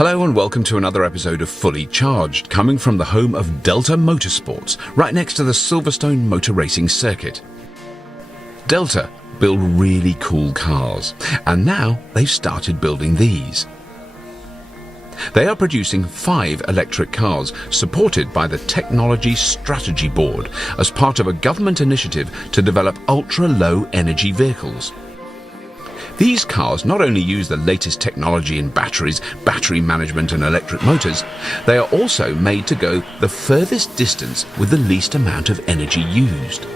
Hello and welcome to another episode of Fully Charged, coming from the home of Delta Motorsports, right next to the Silverstone Motor Racing Circuit. Delta build really cool cars, and now they've started building these. They are producing 5 electric cars, supported by the Technology Strategy Board, as part of a government initiative to develop ultra-low energy vehicles. These cars not only use the latest technology in batteries, battery management and electric motors, they are also made to go the furthest distance with the least amount of energy used.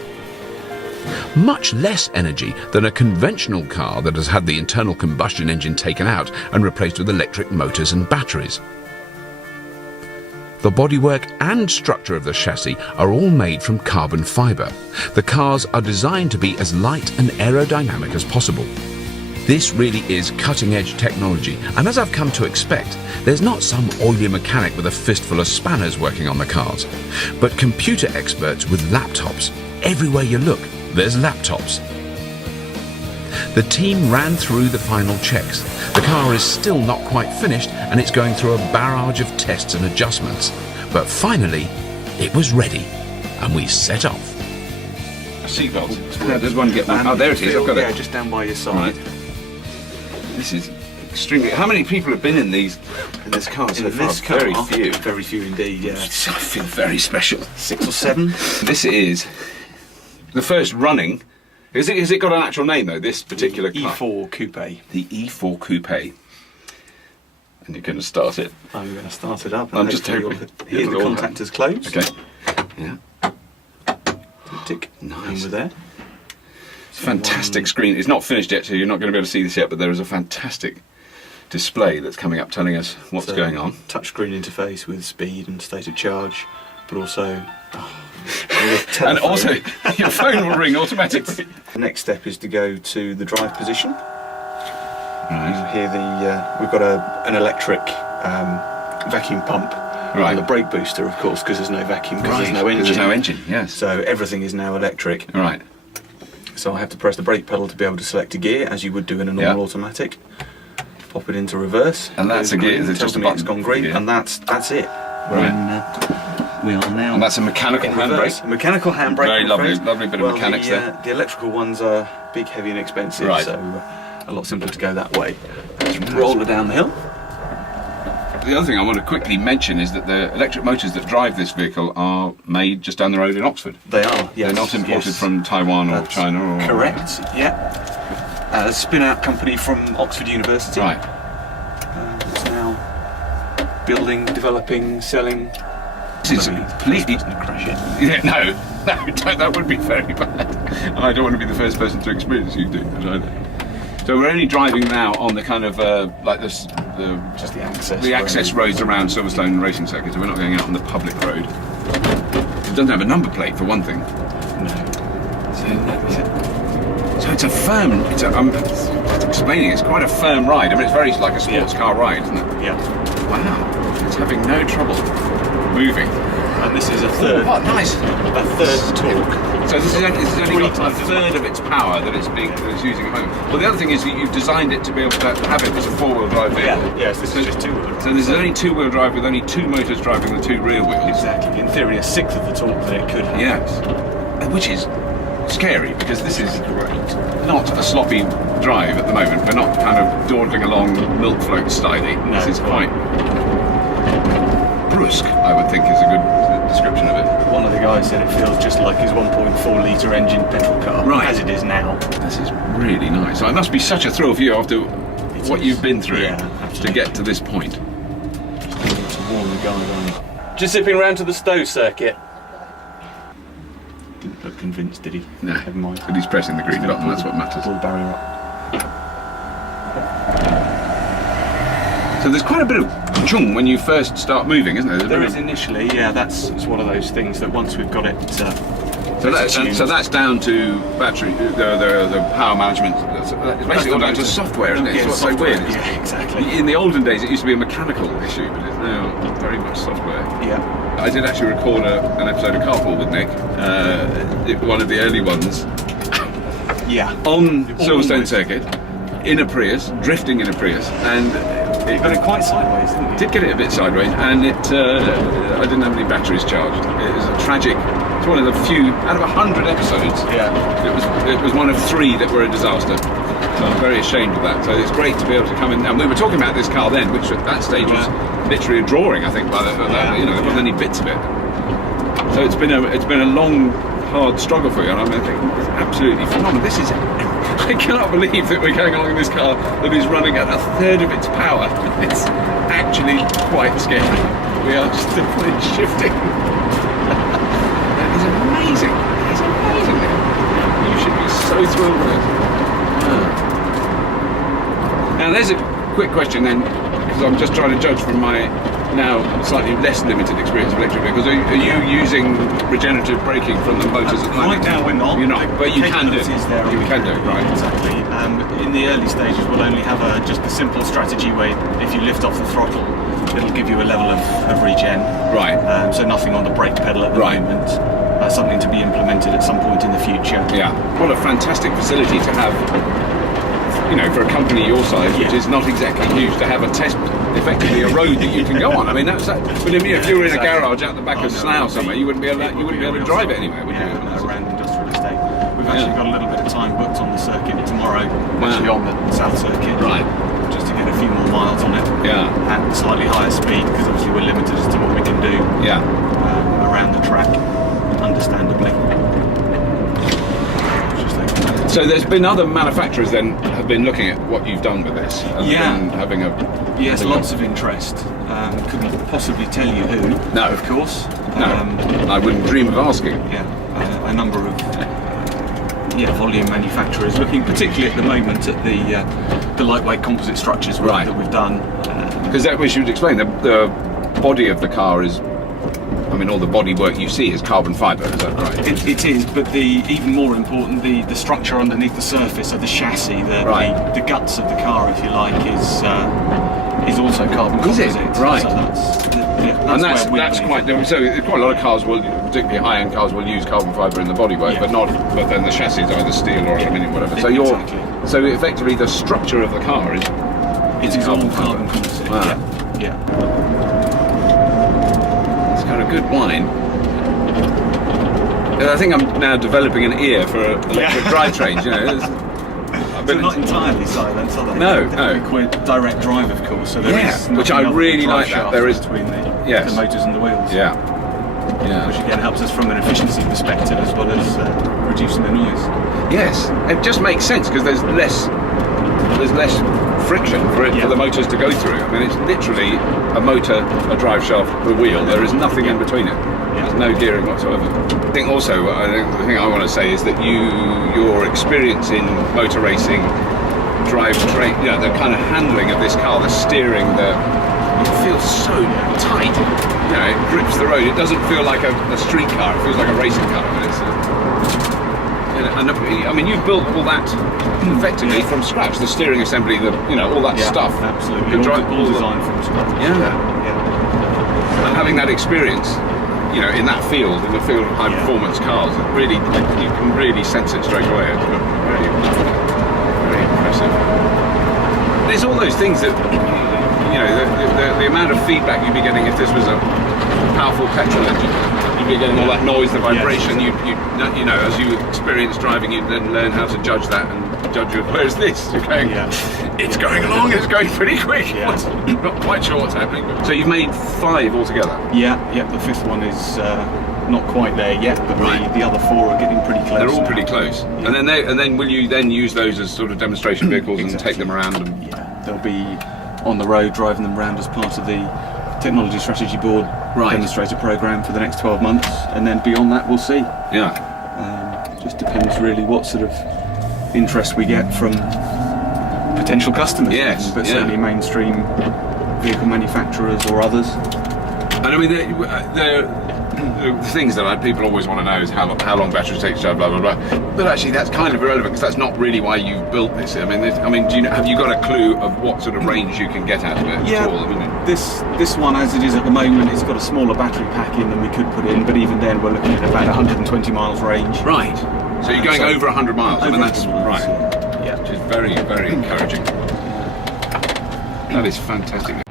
Much less energy than a conventional car that has had the internal combustion engine taken out and replaced with electric motors and batteries. The bodywork and structure of the chassis are all made from carbon fibre. The cars are designed to be as light and aerodynamic as possible. This really is cutting-edge technology, and as I've come to expect, there's not some oily mechanic with a fistful of spanners working on the cars, but computer experts with laptops. Everywhere you look, there's laptops. The team ran through the final checks. The car is still not quite finished, and it's going through a barrage of tests and adjustments. But finally, it was ready, and we set off. A seatbelt. How does one get one? Oh, there it is. I've got it. Yeah, just down by your side. Right. This is extremely. How many people have been in these? In this car, In this car? very few. Very few indeed. Yeah, I feel very special. 6 or 7. This is the first running. Has it got an actual name though? This particular car. E-4 coupe. The E-4 coupe. And you're going to start it. I'm going to start it up. I'm just hoping. Here the contactors close. Okay. Yeah. Tick. Nice. Over there. Fantastic screen. It's not finished yet, so you're not going to be able to see this yet, but there is a fantastic display that's coming up telling us what's going on. Touchscreen interface with speed and state of charge, but also and also your phone will ring automatically. The next step is to go to the drive position. Right. Here we've got an electric vacuum pump. Right. And the brake booster, of course, because there's no vacuum, because there's no engine. There's no engine, yes. So everything is now electric. Right. So I have to press the brake pedal to be able to select a gear, as you would do in a normal automatic. Pop it into reverse. And that's a gear. It's just a button. It's gone green, and that's it. Right. We are now. And that's a mechanical handbrake. A mechanical handbrake. Very lovely bit of mechanics there. The electrical ones are big, heavy, and expensive, right. so a lot simpler to go that way. Let's roll it down the hill. The other thing I want to quickly mention is that the electric motors that drive this vehicle are made just down the road in Oxford. They are, yes. They're not imported from Taiwan or China or... Correct, yeah. A spin-out company from Oxford University. Right. It's now building, developing, selling... This is completely... crash it. Yeah, no, that would be very bad. And I don't want to be the first person to experience you do that either. So we're only driving now on the kind of like this, just the access roads around Silverstone Racing Circuit. So we're not going out on the public road. It doesn't have a number plate for one thing. No. So it's a firm. I'm explaining. It's quite a firm ride. I mean, it's very like a sports car ride, isn't it? Yeah. Wow. It's having no trouble moving. And this is a third. Oh, nice. A third torque. So this is only got a third of its power that it's using at the moment. Well, the other thing is that you've designed it to be able to have it as a 4-wheel drive vehicle. Yeah, yes, this is just 2-wheel. So this is only 2-wheel drive with only 2 motors driving the 2 rear wheels. Exactly. In theory, a sixth of the torque that it could have. Yes. Which is scary, because this is not a sloppy drive at the moment. We're not kind of dawdling along milk float styling. No, this is quite brusque, I would think, is a good description of it. One of the guys said it feels just like his 1.4 litre engine petrol car, right, as it is now. This is really nice. So it must be such a thrill for you after what you've been through to get to this point. Just to warm the guide on. Just zipping round to the Stowe circuit. Didn't look convinced, did he? No, never mind. But he's pressing the green button, that's what matters. Pull the barrier up. So there's quite a bit of chung when you first start moving, isn't there? There is initially, yeah. It's one of those things that once we've got it. So that's down to battery, the power management. It's basically all down to software, isn't it? It's what's so weird. Yeah, exactly. In the olden days, it used to be a mechanical issue, but it's now very much software. Yeah. I did actually record an episode of Carpool with Nick, one of the early ones. Yeah. On Silverstone Circuit, in a Prius, drifting in a Prius, and You got it quite sideways, didn't you? Did get it a bit sideways, and I didn't have any batteries charged. It was a tragic. It's one of the few out of 100 episodes. Yeah. It was one of 3 that were a disaster. So I'm very ashamed of that. So it's great to be able to come in. And we were talking about this car then, which at that stage was literally a drawing, I think. By the you know, there wasn't any bits of it. So it's been a long, hard struggle for you, and I'm thinking it's absolutely phenomenal. This is. I cannot believe that we're going along in this car that is running at 1/3 of its power. It's actually quite scary. We are still shifting. That is amazing. It's amazing. You should be so thrilled with it. Now there's a quick question then, because I'm just trying to judge from my now slightly less limited experience of electric vehicles. Are you using regenerative braking from the motors at the moment? Right now we're not. You're not, but you can do it. There You can do it, right? Exactly. In the early stages, we'll only have just a simple strategy where if you lift off the throttle, it'll give you a level of regen. Right. So nothing on the brake pedal at the moment. Something to be implemented at some point in the future. Yeah. What a fantastic facility to have. You know, for a company your size, which is not exactly huge, to have a test, effectively a road that you can go on. I mean, that's. Believe me, if you were in a garage out the back of Slough somewhere, you wouldn't be able to drive it anywhere, would you? Around industrial estate. We've actually got a little bit of time booked on the circuit tomorrow, actually on the South Circuit. Right. Just to get a few more miles on it. Yeah. At slightly higher speed, because obviously we're limited as to what we can do. Yeah. Around the track, understandably. So there's been other manufacturers then have been looking at what you've done with this. And been having a. Yes, lots of interest. Couldn't possibly tell you who. No. Of course. No. I wouldn't dream of asking. Yeah. A number of volume manufacturers looking particularly at the moment at the lightweight composite structures that we've done. Because we should explain the body of the car is. I mean, all the body work you see is carbon fibre, is that right? It is, but even more important, the structure underneath the surface of the chassis, the guts of the car, if you like, is also carbon composite. Is it? Right. So that's quite different. So quite a lot of cars will, particularly high-end cars, will use carbon fibre in the bodywork, but then the chassis is either steel or aluminium, whatever. So so effectively the structure of the car is all carbon composite. Wow. Yeah. Got a good wine. And I think I'm now developing an ear for electric drivetrains. You know, They're not entirely silent, are they? No. Quite direct drive, of course. So there is which I really like that. There is between the motors and the wheels. Yeah. Which again helps us from an efficiency perspective as well as reducing the noise. Yes, it just makes sense because there's less friction for the motors to go through. I mean, it's literally a motor, a drive shaft, a wheel. There is nothing in between it. There's no gearing whatsoever. I think also, the thing I want to say is that your experience in motor racing, drivetrain, the kind of handling of this car, the steering, it feels so tight. It grips the road. It doesn't feel like a street car. It feels like a racing car. I mean, you've built all that effectively from scratch. The steering assembly, all that stuff. Absolutely. All designed from scratch. And having that experience, in that field, in the field of high performance cars, you can really sense it straight away. It's really impressive. There's all those things that, the amount of feedback you'd be getting if this was a powerful petrol engine. You'd be getting all that noise, the vibration. As you experience driving, you then learn how to judge that and judge it. Where's this? You're going, it's going along. It's going pretty quick. Not quite sure what's happening. So you've made 5 altogether. Yeah. The 5th one is not quite there yet, but the other 4 are getting pretty close. They're all pretty close. Yeah. And then will you then use those as sort of demonstration vehicles and take them around? They'll be on the road driving them around as part of the Technology Strategy Board demonstrator program for the next 12 months, and then beyond that we'll see. Just depends really what sort of interest we get from potential customers. But certainly mainstream vehicle manufacturers or others. And I mean, the things that people always want to know is how long batteries take to charge, blah blah blah. But actually, that's kind of irrelevant because that's not really why you built this. I mean, have you got a clue of what sort of range you can get out of it? Yeah. This one, as it is at the moment, it's got a smaller battery pack in than we could put in. But even then, we're looking at about 120 miles range. Right. So you're going over 100 miles. Over I mean, that's 100 miles, right. Which is very, very encouraging. That is fantastic.